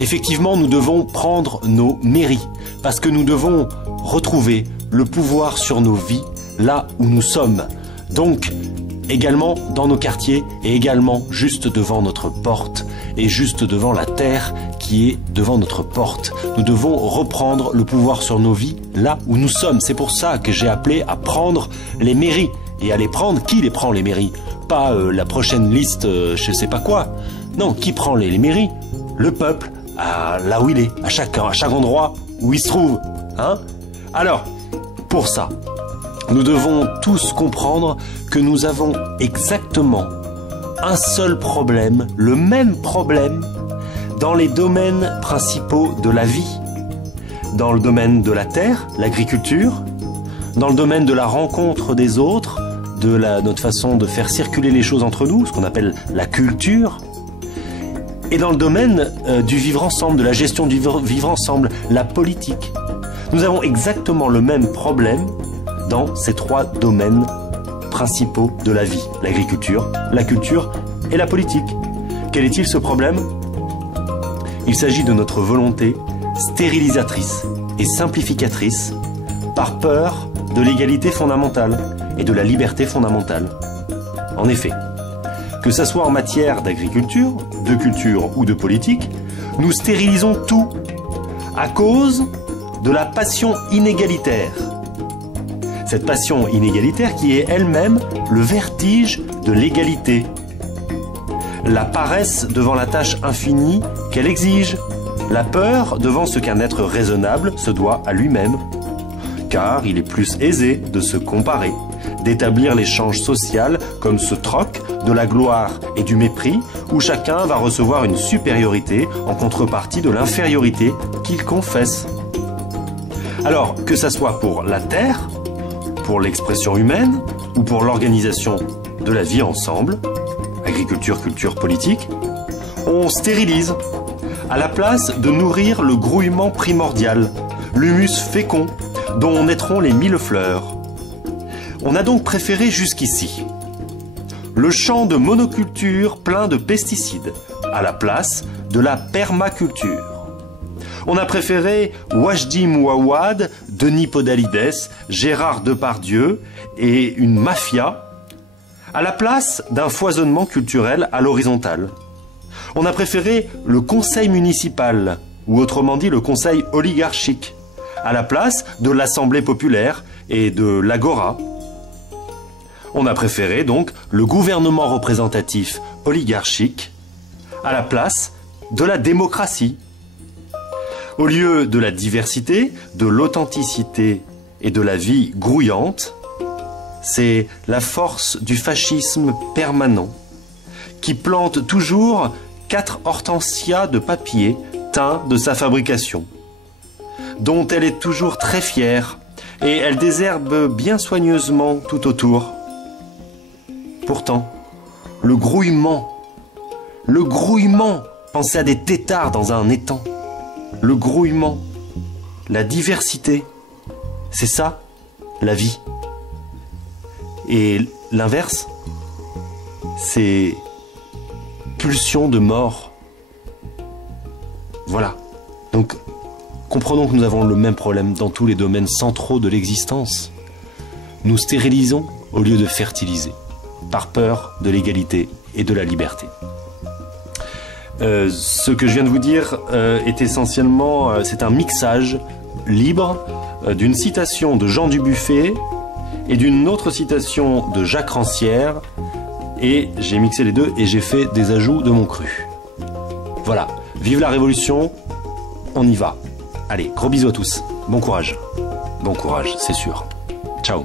Effectivement, nous devons prendre nos mairies, parce que nous devons retrouver le pouvoir sur nos vies, là où nous sommes. Donc, également dans nos quartiers, et également juste devant notre porte, et juste devant la terre qui est devant notre porte. Nous devons reprendre le pouvoir sur nos vies, là où nous sommes. C'est pour ça que j'ai appelé à prendre les mairies. Et à les prendre, qui les prend les mairies? Pas la prochaine liste, je sais pas quoi. Non, qui prend les mairies? Le peuple, là où il est, à chaque endroit où il se trouve. Hein? Alors, pour ça, nous devons tous comprendre que nous avons exactement un seul problème, le même problème, dans les domaines principaux de la vie. Dans le domaine de la terre, l'agriculture, dans le domaine de la rencontre des autres, de notre façon de faire circuler les choses entre nous, ce qu'on appelle la culture, et dans le domaine du vivre ensemble, de la gestion du vivre ensemble, la politique. Nous avons exactement le même problème dans ces trois domaines principaux de la vie, l'agriculture, la culture et la politique. Quel est-il ce problème? Il s'agit de notre volonté stérilisatrice et simplificatrice par peur de l'égalité fondamentale et de la liberté fondamentale. En effet, que ce soit en matière d'agriculture, de culture ou de politique, nous stérilisons tout à cause de la passion inégalitaire. Cette passion inégalitaire qui est elle-même le vertige de l'égalité. La paresse devant la tâche infinie qu'elle exige. La peur devant ce qu'un être raisonnable se doit à lui-même. Car il est plus aisé de se comparer, d'établir l'échange social comme ce troc de la gloire et du mépris où chacun va recevoir une supériorité en contrepartie de l'infériorité qu'il confesse. Alors, que ça soit pour la terre, pour l'expression humaine ou pour l'organisation de la vie ensemble, agriculture, culture, politique, on stérilise à la place de nourrir le grouillement primordial, l'humus fécond dont naîtront les mille fleurs. On a donc préféré jusqu'ici le champ de monoculture plein de pesticides à la place de la permaculture. On a préféré Wajdi Mouawad, Denis Podalides, Gérard Depardieu et une mafia à la place d'un foisonnement culturel à l'horizontale. On a préféré le conseil municipal, ou autrement dit le conseil oligarchique, à la place de l'Assemblée populaire et de l'Agora. On a préféré donc le gouvernement représentatif oligarchique à la place de la démocratie. Au lieu de la diversité, de l'authenticité et de la vie grouillante, c'est la force du fascisme permanent qui plante toujours 4 hortensias de papier teints de sa fabrication, dont elle est toujours très fière et elle désherbe bien soigneusement tout autour. Pourtant, le grouillement, pensez à des têtards dans un étang, le grouillement, la diversité, c'est ça, la vie. Et l'inverse, c'est pulsion de mort. Voilà. Donc, comprenons que nous avons le même problème dans tous les domaines centraux de l'existence. Nous stérilisons au lieu de fertiliser, par peur de l'égalité et de la liberté. Ce que je viens de vous dire est essentiellement, c'est un mixage libre d'une citation de Jean Dubuffet et d'une autre citation de Jacques Rancière, et j'ai mixé les deux et j'ai fait des ajouts de mon cru. Voilà, vive la révolution, on y va. Allez, gros bisous à tous, bon courage, c'est sûr. Ciao.